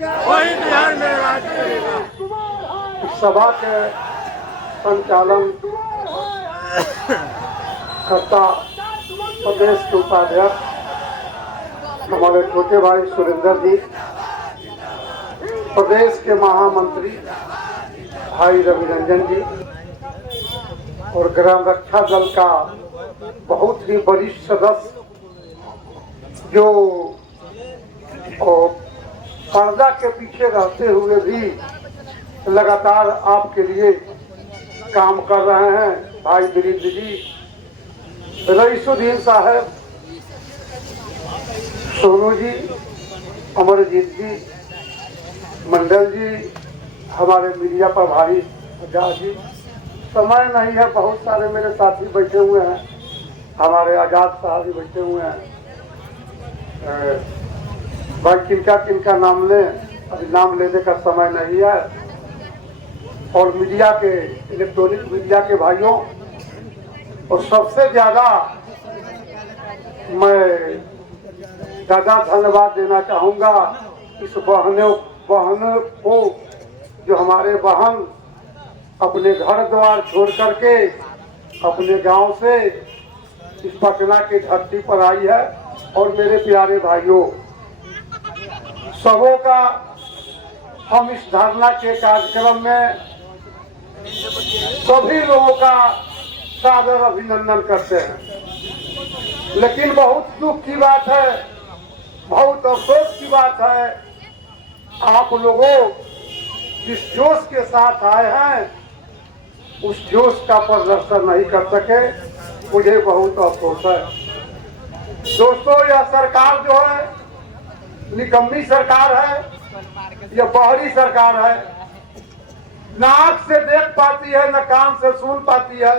वही बिहार में राज करेगा। सभा के संचालन करता प्रदेश के उपाध्यक्ष हमारे छोटे भाई सुरेंद्र जी, प्रदेश के महामंत्री भाई रविरंजन जी और ग्राम रक्षा दल का बहुत ही वरिष्ठ सदस्य जो पर्दा के पीछे रहते हुए भी लगातार आपके लिए काम कर रहे हैं, भाई वीरेंद्र जी, रईसुद्दीन साहब, सोनू जी, अमरजीत जी, मंडल जी, हमारे मीडिया प्रभारी आजाद जी। समय नहीं है, बहुत सारे मेरे साथी बैठे हुए हैं, हमारे आजाद साहब भी बैठे हुए हैं। भाई किनका किनका नाम लें, अभी नाम लेने का समय नहीं है। और मीडिया के, इलेक्ट्रॉनिक मीडिया के भाइयों, और सबसे ज्यादा मैं ज़्यादा धन्यवाद देना चाहूँगा इस बहनों को, जो हमारे बहन अपने घर द्वार छोड़ करके अपने गांव से इस पटना की धरती पर आई है। और मेरे प्यारे भाइयों, सबों का हम इस धरना के कार्यक्रम में सभी लोगों का सादर अभिनंदन करते हैं। लेकिन बहुत दुख की बात है, बहुत अफसोस की बात है, आप लोगों जिस जोश के साथ आए हैं उस जोश का प्रदर्शन नहीं कर सके, मुझे बहुत अफसोस है। दोस्तों, यह सरकार जो है निकम्मी सरकार है, यह बाहरी सरकार है, न आंख से देख पाती है न कान से सुन पाती है।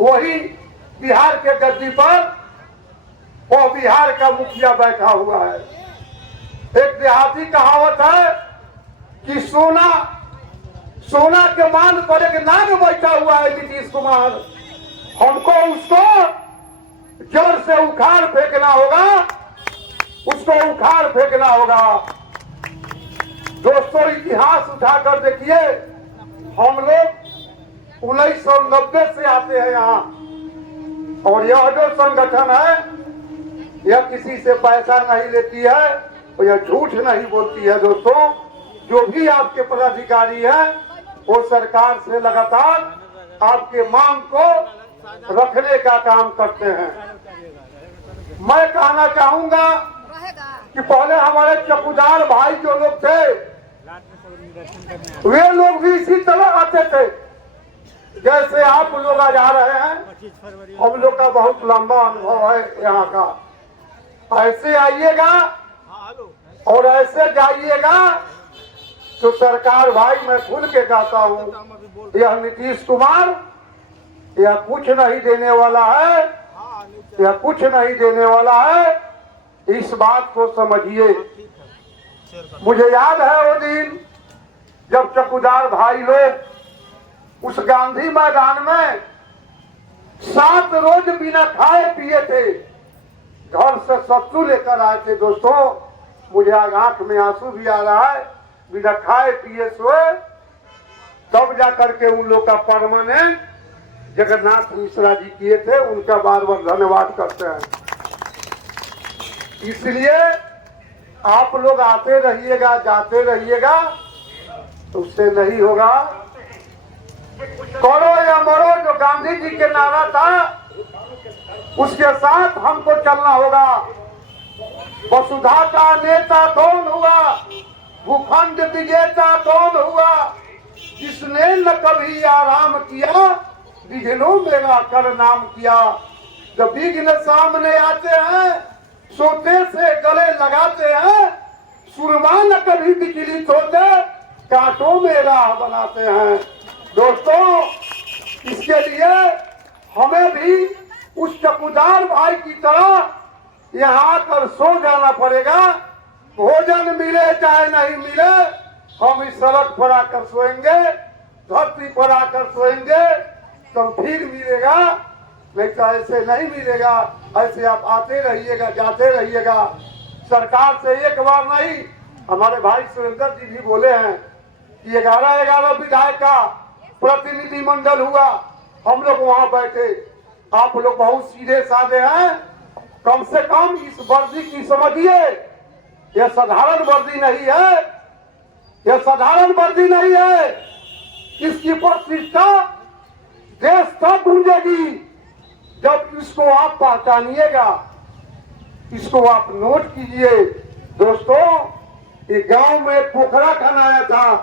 वही बिहार के गद्दी पर वो बिहार का मुखिया बैठा हुआ है। एक देहाती कहावत है कि सोना के मान पर एक नाग बैठा हुआ है नीतीश कुमार, हमको उसको जड़ से उखाड़ फेंकना होगा, उसको उखाड़ फेंकना होगा। दोस्तों, इतिहास उठाकर देखिए, हम लोग 1990 से आते हैं यहाँ, और यह जो संगठन है यह किसी से पैसा नहीं लेती है और यह झूठ नहीं बोलती है। दोस्तों, जो भी आपके पदाधिकारी हैं वो सरकार से लगातार आपके मांग को रखने का काम करते हैं। मैं कहना चाहूंगा कि पहले हमारे चौकीदार भाई जो लोग थे वे लोग भी इसी तरह आते थे जैसे आप लोग आज आ रहे हैं। हम लोग का बहुत लंबा अनुभव है यहाँ का। ऐसे आइएगा और ऐसे जाइएगा तो सरकार, भाई मैं खुल के कहता हूँ, यह नीतीश कुमार यह कुछ नहीं देने वाला है, यह कुछ नहीं देने वाला है, इस बात को समझिए। मुझे याद है वो दिन जब चौकीदार भाई लोग उस गांधी मैदान में 7 रोज बिना खाए पिए थे, घर से सत्तू लेकर आए थे। दोस्तों, मुझे आंख में आंसू भी आ रहा है, बिना खाए पिए सोए, तब जाकर के उन लोग का परमानेंट जगन्नाथ मिश्रा जी किए थे, उनका बार बार धन्यवाद करते हैं। इसलिए आप लोग आते रहिएगा, जाते रहिएगा, तो उससे नहीं होगा। करो या मरो जो गांधी जी के नारा था, उसके साथ हमको चलना होगा। वसुधा का नेता कौन हुआ, भूखंड विजेता कौन हुआ, जिसने न कभी आराम किया, विघ्नों मेरा कर नाम किया। जब विघ्न सामने आते हैं सोते से गले लगाते हैं, सुरमा न कभी विचलित होते, कांटों में राह बनाते हैं। दोस्तों, इसके लिए हमें भी उस चौकीदार भाई की तरह यहाँ आकर सो जाना पड़ेगा। भोजन मिले चाहे नहीं मिले, हम इस सड़क पर आकर सोएंगे, धरती पर आकर सोएंगे, तो फिर मिलेगा, नहीं तो ऐसे नहीं मिलेगा। ऐसे आप आते रहिएगा, जाते रहिएगा। सरकार से एक बार नहीं हमारे भाई सुरेंद्र जी भी बोले हैं कि 11 विधायक का प्रतिनिधि मंडल हुआ, हम लोग वहां बैठे। आप लोग बहुत सीधे साधे हैं, कम से कम इस वर्दी की समझिए, यह साधारण वर्दी नहीं है, यह साधारण वर्दी नहीं है। इसकी प्रतिष्ठा देश तक गूंजेगी जब इसको आप पहचानिएगा, इसको आप नोट कीजिए। दोस्तों, एक गांव में पोखरा खनाया था,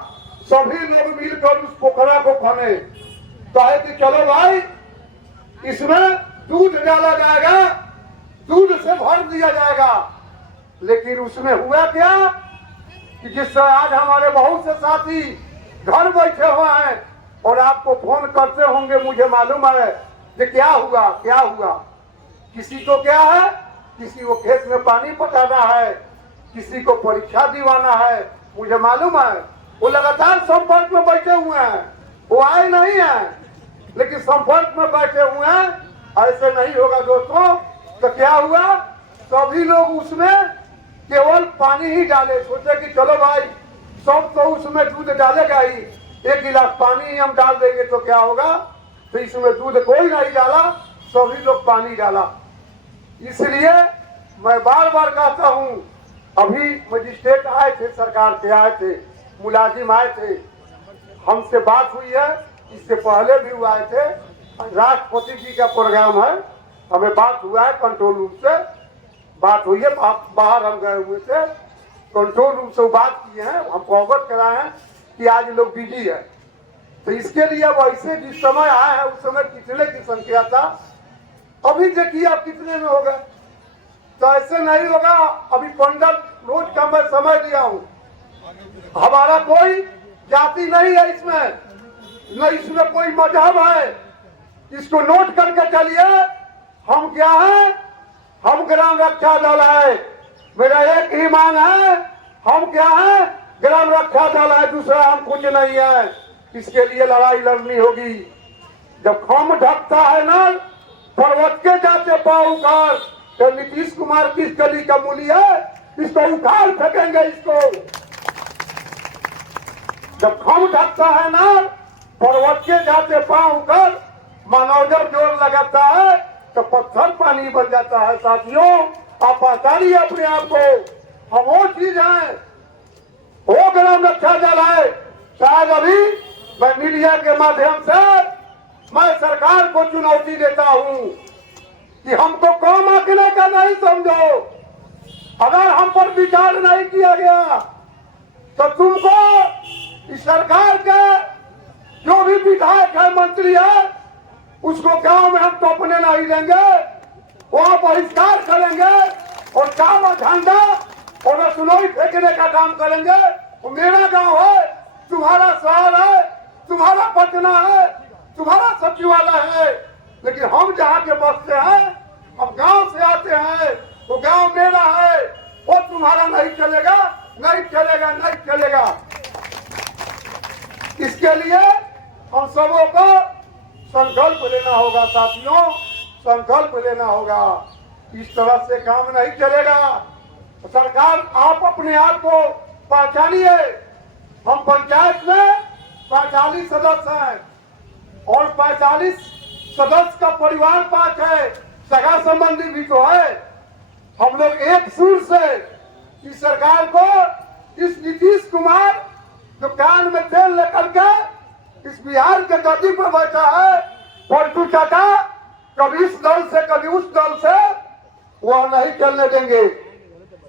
सभी लोग मिलकर उस पोखरा को खने, कहे कि चलो भाई इसमें दूध डाला जाएगा, दूध से भर दिया जाएगा। लेकिन उसमें हुआ क्या कि जिससे आज हमारे बहुत से साथी घर बैठे हुए हैं और आपको फोन करते होंगे, मुझे मालूम है कि क्या हुआ क्या हुआ। किसी को क्या है, किसी को खेत में पानी पटाना है, किसी को परीक्षा दिवाना है, मुझे मालूम है। वो लगातार संपर्क में बैठे हुए हैं, वो आए नहीं है लेकिन संपर्क में बैठे हुए हैं। ऐसे नहीं होगा दोस्तों। तो क्या हुआ, सभी लोग उसमें केवल पानी ही डाले, सोचे कि चलो भाई सब तो उसमें दूध डालेगा ही, एक गिलास पानी ही हम डाल देंगे तो क्या होगा। तो इसमें दूध कोई नहीं डाला, सभी लोग पानी डाला। इसलिए मैं बार बार कहता हूं, अभी मजिस्ट्रेट आए थे, सरकार के आए थे, मुलाजिम आए थे, हमसे बात हुई है, इससे पहले भी हुआ थे। राष्ट्रपति जी का प्रोग्राम है, हमें बात हुआ है, कंट्रोल रूम से बात हुई है, बाहर हम गए हुए थे, कंट्रोल रूम से बात किए हैं, हमको अवगत कराए हैं कि आज लोग बिजी है। तो इसके लिए वैसे जिस समय आए हैं उस समय कितने की संख्या था, अभी देखिए आप कितने में हो गए। तो ऐसे नहीं होगा। अभी 15 रोज का मैं समय दिया हूँ। हमारा कोई जाति नहीं है इसमें, न इसमें कोई मजहब है, इसको नोट करके चलिए। हम क्या है, हम ग्राम रक्षा दल है, मेरा एक ही मान है, हम क्या है, ग्राम रक्षा दल है, दूसरा हम कुछ नहीं है। इसके लिए लड़ाई लड़नी होगी। जब खम ढकता है ना पर्वत के जाते पाँव उखाड़, तो नीतीश कुमार किस गली का मूली है, इसको उखाड़ फेंकेंगे इसको। जब खम ढकता है ना पर्वत के जाते पाँव उखाड़, मानव जब जोर लगाता है तो पत्थर पानी बन जाता है। साथियों, आप पहचानिए अपने आप को, हम वो चीज है, वो ग्राम रक्षा दल है। शायद अभी मैं मीडिया के माध्यम से मैं सरकार को चुनौती देता हूं कि हमको कौम आंकने का नहीं समझो। अगर हम पर विचार नहीं किया गया तो तुमको इस सरकार के जो भी विधायक है, मंत्री है, उसको गांव में हम तोपने नहीं देंगे, वहां बहिष्कार करेंगे और चावल झंडा और रसोई फेंकने का काम करेंगे। वो मेरा गांव है, तुम्हारा शहर है, तुम्हारा पटना है, तुम्हारा सचिवालय है, लेकिन हम जहाँ के बसते हैं, हम गांव से आते हैं, वो गांव मेरा है, वो तुम्हारा नहीं चलेगा, नहीं चलेगा, नहीं चलेगा। इसके लिए हम सबों को संकल्प लेना होगा साथियों, संकल्प लेना होगा। इस तरह से काम नहीं चलेगा। सरकार, आप अपने आप को पहचानिए। हम पंचायत में 45 सदस्य हैं और 45 सदस्य का परिवार 5 है, सगा संबंधी भी तो है। हम लोग एक सुर से इस सरकार को, इस नीतीश कुमार जो कान में तेल लेकर के इस बिहार के गद्दी पर बैठा है, पलटू चाचा, कभी इस दल से कभी उस दल से, वह नहीं चलने देंगे।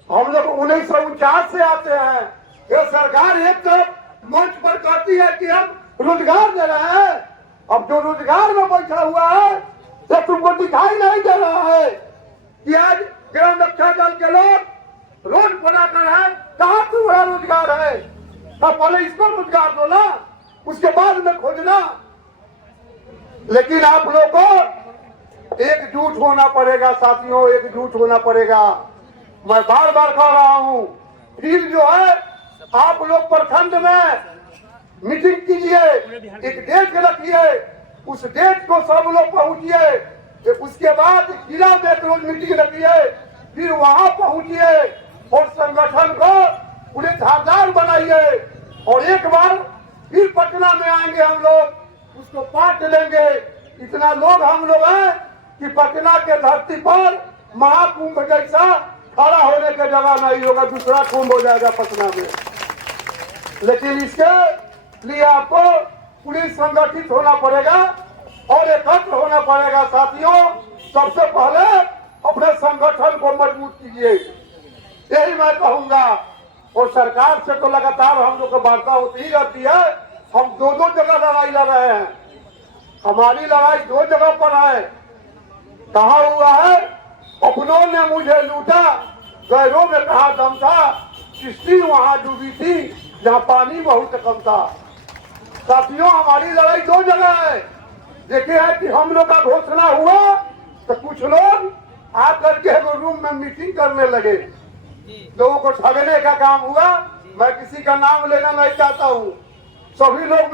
हम लोग 1949 से आते हैं। ये सरकार एक तरफ मंच पर कहती है कि हम रोजगार दे रहे हैं, अब जो रोजगार में बैठा हुआ है तो तुमको दिखाई नहीं दे रहा है कि आज ग्राम रक्षा दल के लोग रोड बनाकर है, कहाँ तुम्हारा रोजगार है। अब पहले इसको रोजगार दो ना, उसके बाद में खोजना। लेकिन आप लोग को एकजुट होना पड़ेगा साथियों, एकजुट होना पड़ेगा। मैं बार बार कह रहा हूं, फिर जो है आप लोग प्रखंड में मीटिंग कीजिए, एक डेट रखिए, उस डेट को सब लोग पहुंचिए। उसके बाद जिला में एक रोज मीटिंग रखिए, फिर वहां पहुंचिए और संगठन को पूरे धारदार बनाइए और एक बार फिर पटना में आएंगे हम लोग, उसको पाट लेंगे। इतना लोग हम लोग हैं कि पटना के धरती पर महाकुंभ जैसा खड़ा होने की जगह नहीं होगा, दूसरा कुंभ हो जाएगा पटना में। लेकिन इसके लिए आपको पूरी संगठित होना पड़ेगा और एकत्र होना पड़ेगा। साथियों, सबसे पहले अपने संगठन को मजबूत कीजिए, यही मैं कहूंगा। और सरकार से तो लगातार हम लोग को वार्ता होती ही रहती है। हम दो जगह लड़ाई लड़ रहे हैं, हमारी लड़ाई 2 जगह पर है। कहा हुआ है, अपनों ने मुझे लूटा, गैरों में कहा दम था, किश्ती वहां डूबी थी जहां पानी बहुत कम था। साथियों, हमारी लड़ाई 2 जगह है। देखे है कि हम लोग का घोषणा हुआ तो कुछ लोग आकर के रूम में मीटिंग करने लगे, लोगों को ठगने का काम हुआ। मैं किसी का नाम लेना नहीं चाहता हूँ, सभी लोग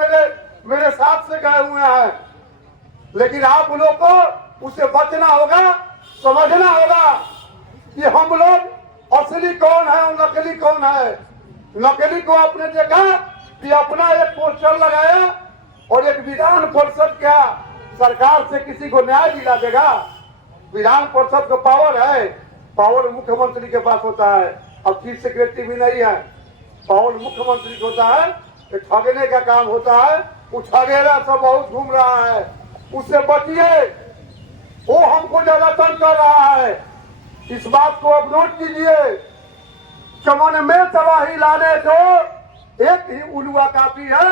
मेरे साथ से गए हुए हैं। लेकिन आप लोग को उससे बचना होगा, समझना होगा कि हम लोग असली कौन है और नकली कौन है। नकली को आपने देखा कि अपना एक पोस्टर लगाया और एक विधान परिषद का सरकार से किसी को न्याय दिला देगा। विधान परिषद को पावर है, पावर मुख्यमंत्री के पास होता है। अब चीफ सेक्रेटरी भी नहीं है, पावर मुख्यमंत्री को होता है। ठगने का काम होता है, वो ठगेरा सब बहुत घूम रहा है, उससे बचिए। वो हमको ज्यादा तंग कर रहा है, इस बात को अब नोट कीजिए। चमन में तबाही लाने तो एक ही उलुआ काफी है,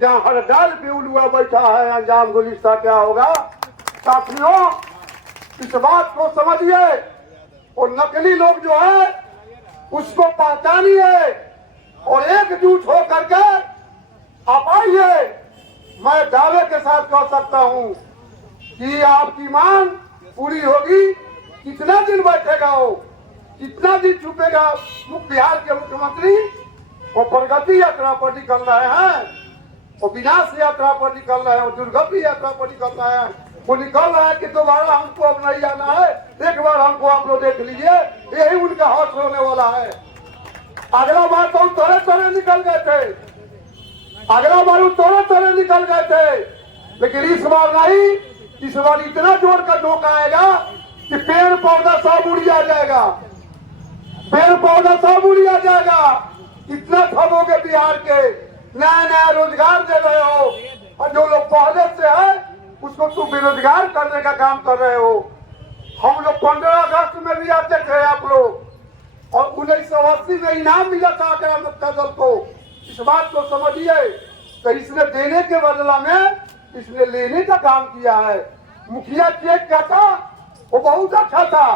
जहाँ हर डाल पे उलुआ बैठा है, अंजाम गुलिस्ता क्या होगा। साथियों, इस बात को समझिए और नकली लोग जो है उसको पहचानिए और एकजुट हो करके आप आइए। मैं दावे के साथ कह सकता हूँ कि आपकी मांग पूरी होगी। कितना दिन बैठेगा वो, कितना दिन छुपेगा। बिहार के मुख्यमंत्री वो प्रगति यात्रा पर निकल रहे हैं, वो विनाश यात्रा पर निकल रहे हैं, वो दुर्गति यात्रा पर निकल रहे हैं। वो निकल रहा है कि दोबारा हमको अब नहीं आना है, एक बार हमको आप लोग देख लीजिए, यही उनका हौस होने वाला है। अगला बार तो तोरे तोरे निकल गए थे, अगला बार तोरे तोरे निकल गए थे, लेकिन इस बार नहीं। इस बार इतना जोर का धोखा आएगा कि पेड़ पौधा सब उड़िया जाएगा, पेड़ पौधा सब उड़िया जाएगा। इतना ठगोगे बिहार के, नया नया रोजगार दे रहे हो और जो लोग पहले से है उसको तुम बेरोजगार करने का काम कर रहे हो। हम लोग 15 अगस्त में भी आते थे आप लोग, और 1980 में इनाम मिला था ग्राम रक्षा दल को। इस बात को समझिए। तो इसने देने के बदला में इसने लेने का काम किया है। मुखिया चेक क्या था, वो बहुत अच्छा था,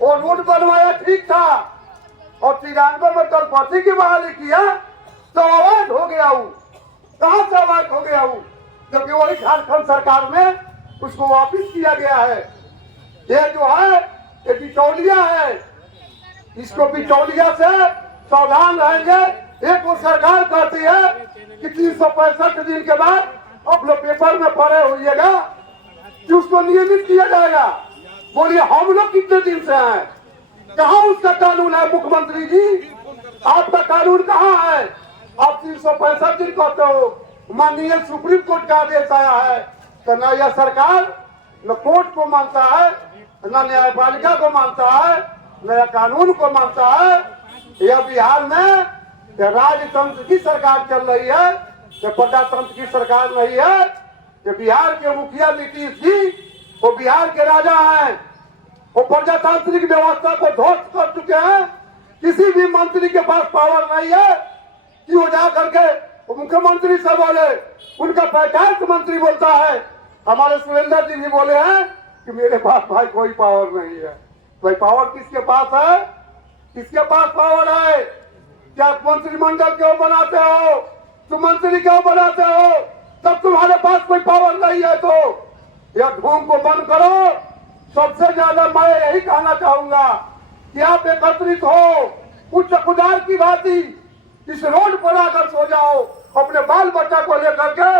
वो रोड बनवाया ठीक था, और 93 में दलपति की बहाली किया तो अवैध हो गया हूँ। कहाँ से अवैध हो गया हूँ, जबकि वही झारखंड सरकार में उसको वापिस किया गया है। ये जो है ये बिचौलिया है, इसको बिचौलिया से सावधान रहेंगे। एक वो सरकार कहती है कि 365 दिन के बाद आप लोग पेपर में पढ़े होइएगा कि उसको नियमित किया जाएगा। बोलिए हम लोग कितने दिन से हैं, कहाँ उसका कानून है। मुख्यमंत्री जी, आपका कानून कहाँ है। आप 365 दिन कहते हो, माननीय सुप्रीम कोर्ट का आदेश आया है तो न यह सरकार न कोर्ट को मानता है, न न्यायपालिका को मानता है, न कानून को मानता है। यह बिहार में राजतंत्र की सरकार चल रही है, यह प्रजातंत्र की सरकार नहीं है। ये बिहार के मुखिया नीतीश जी वो बिहार के राजा हैं, वो प्रजातांत्रिक व्यवस्था को ध्वस्त कर चुके हैं। किसी भी मंत्री के पास पावर नहीं है कि वो जा करके मुख्यमंत्री से बोले। उनका पंचायत मंत्री बोलता है। हमारे सुरेंद्र जी भी बोले हैं कि मेरे पास भाई कोई पावर नहीं है। भाई पावर किसके पास है, किसके पास पावर है। क्या मंत्रिमंडल क्यों बनाते हो, तुम मंत्री क्यों बनाते हो, तब तुम्हारे पास कोई पावर नहीं है। तो यह ढोंग को बंद करो। सबसे ज्यादा मैं यही कहना चाहूंगा कि आप एकत्रित हो, उच्च खुदार की भांति इस रोड पर आकर सो जाओ, अपने बाल बच्चा को लेकर के,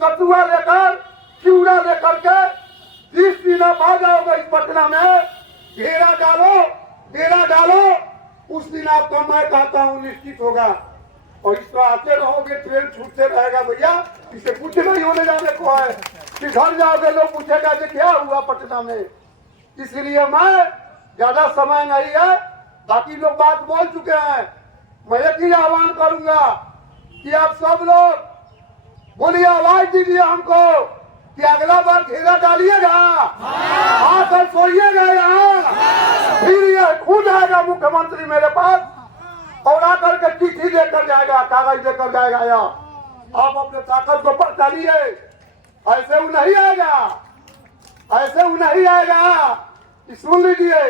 सतुआ लेकर, चिवड़ा लेकर के 30 दिन आ जाओगे इस पटना में। घेरा डालो, डेरा डालो, उस दिन आपका मैं कहता हूँ निश्चित होगा। और इस तरह आते रहोगे ट्रेन छूटते रहेगा भैया, इसे कुछ नहीं होने जाने को है कि घर जाओगे लोग पूछेगा कि क्या हुआ पटना में। इसलिए मैं ज्यादा समय नहीं है, बाकी लोग बात बोल चुके हैं। मैं एक ही आह्वान करूंगा कि आप सब लोग बोलिए, आवाज दीजिए हमको कि अगला बार घेरा डालिएगा, आकर सोइएगा यहाँ। फिर ये खुद आएगा मुख्यमंत्री मेरे पास और आकर के चिट्ठी लेकर जाएगा, कागज लेकर जाएगा यहाँ। आप अपने ताकत को पहचानिए, ऐसे वो नहीं आएगा, ऐसे वो नहीं आएगा। सुन लीजिए,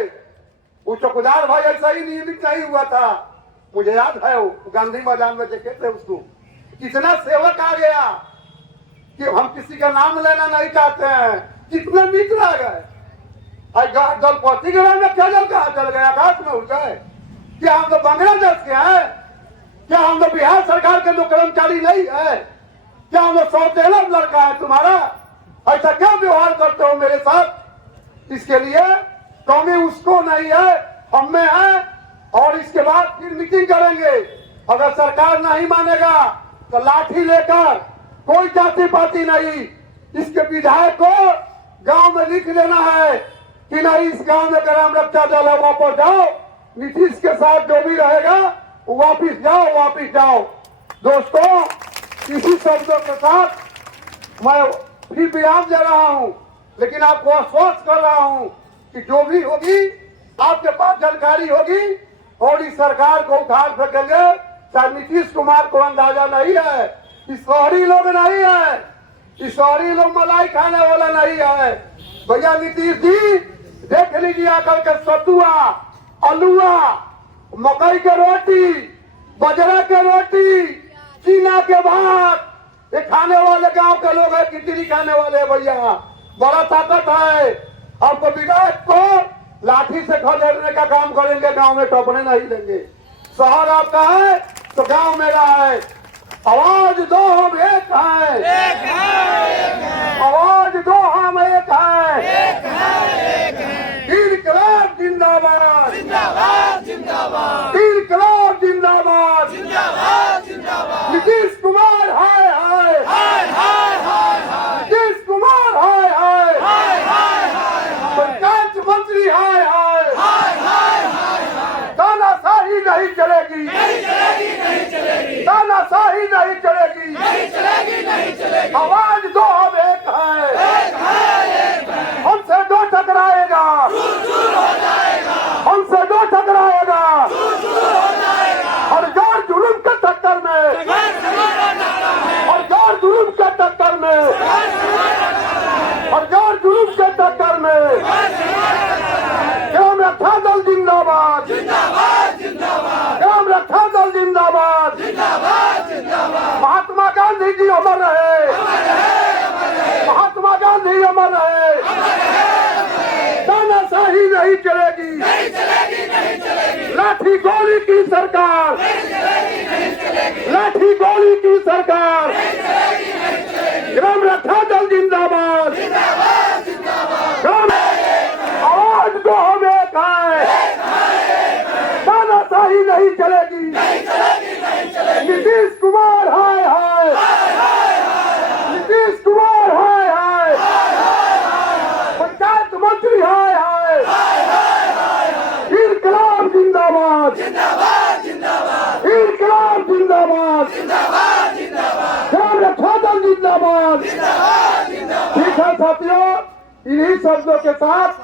वो चौकीदार भाई ऐसा ही नियमित नहीं हुआ था, मुझे याद है वो गांधी मैदान में देखे थे उसको। कितना सेवक आ गया कि हम किसी का नाम लेना नहीं चाहते हैं, कितने मित्र आ गए। दलपति के में क्या जल कहा चल गए, आकाश में उड़ गए। क्या हम तो बांग्लादेश के हैं? क्या हम तो बिहार सरकार के लोग कर्मचारी नहीं है? क्या हम तो सौतेला लड़का है तुम्हारा? ऐसा क्या व्यवहार करते हो मेरे साथ? इसके लिए कमी उसको नहीं है, हम में है। और इसके बाद फिर मीटिंग करेंगे। अगर सरकार नहीं मानेगा तो लाठी लेकर, कोई जाति पाति नहीं, इसके विधायक को गांव में लिख देना है कि नहीं, इस गांव में ग्राम रक्षा दल है, वापस जाओ। नीतीश के साथ जो भी रहेगा वापिस जाओ, वापिस जाओ। दोस्तों, इसी शब्दों के साथ मैं फिर विराम दे रहा हूं, लेकिन आपको आश्वस्त कर रहा हूं कि जो भी होगी आपके पास जानकारी होगी और इस सरकार को उखाड़ फेंकेंगे। शायद नीतीश कुमार को अंदाजा नहीं है, इस शहरी लोग नहीं है, इस शहरी लोग मलाई खाने वाला नहीं है। भैया नीतीश जी देख लीजिए आकर के सतुआ, अलुआ, मकई के रोटी, बजरा के रोटी, चीना के भात, ये खाने वाले गांव के लोग है, खिचड़ी खाने वाले भैया। बड़ा ताकत है। आपको विधायक को लाठी से खदेड़ने का काम करेंगे, गांव में टोपने नहीं देंगे। शहर आपका है तो गांव मेरा है। आवाज दो हम एक है, आवाज दो हम एक है। इनकलाब जिंदाबाद, इनकलाब जिंदाबाद। नीतीश कुमार हाय हाय, नीतीश कुमार हाय हाय, पंचायत मंत्री हाय हाय। तानाशाही नहीं चलेगी, तानाशाही नहीं चलेगी। आवाज दो हम एक है। हमसे दो टकराएगा, हमसे दो टकराएगा। और जोर जुलूम के टक्कर में, और जोर जुलूम के टक्कर में, और जोर जुलूम के टक्कर में। ग्राम रक्षा दल जिंदाबाद, ग्राम रक्षा दल जिंदाबाद। महात्मा गांधी जी अमर रहे, महात्मा गांधी अमर रहे। तानाशाही नहीं चलेगी, लाठी गोली की सरकार, लाठी गोली की सरकार। ग्राम रक्षा दल जिंदाबाद, आवाज दो हम एक है। तानाशाही नहीं चलेगी। नीतीश कुमार हाय हाय, नीतीश कुमार हाय हाय, पंचायत मंत्री हाय हाय। इनकलाब जिंदाबाद, इनकलाब जिंदाबाद। ग्राम रक्षा दल जिंदाबाद। ठीक है साथियों, इन्हीं शब्दों के साथ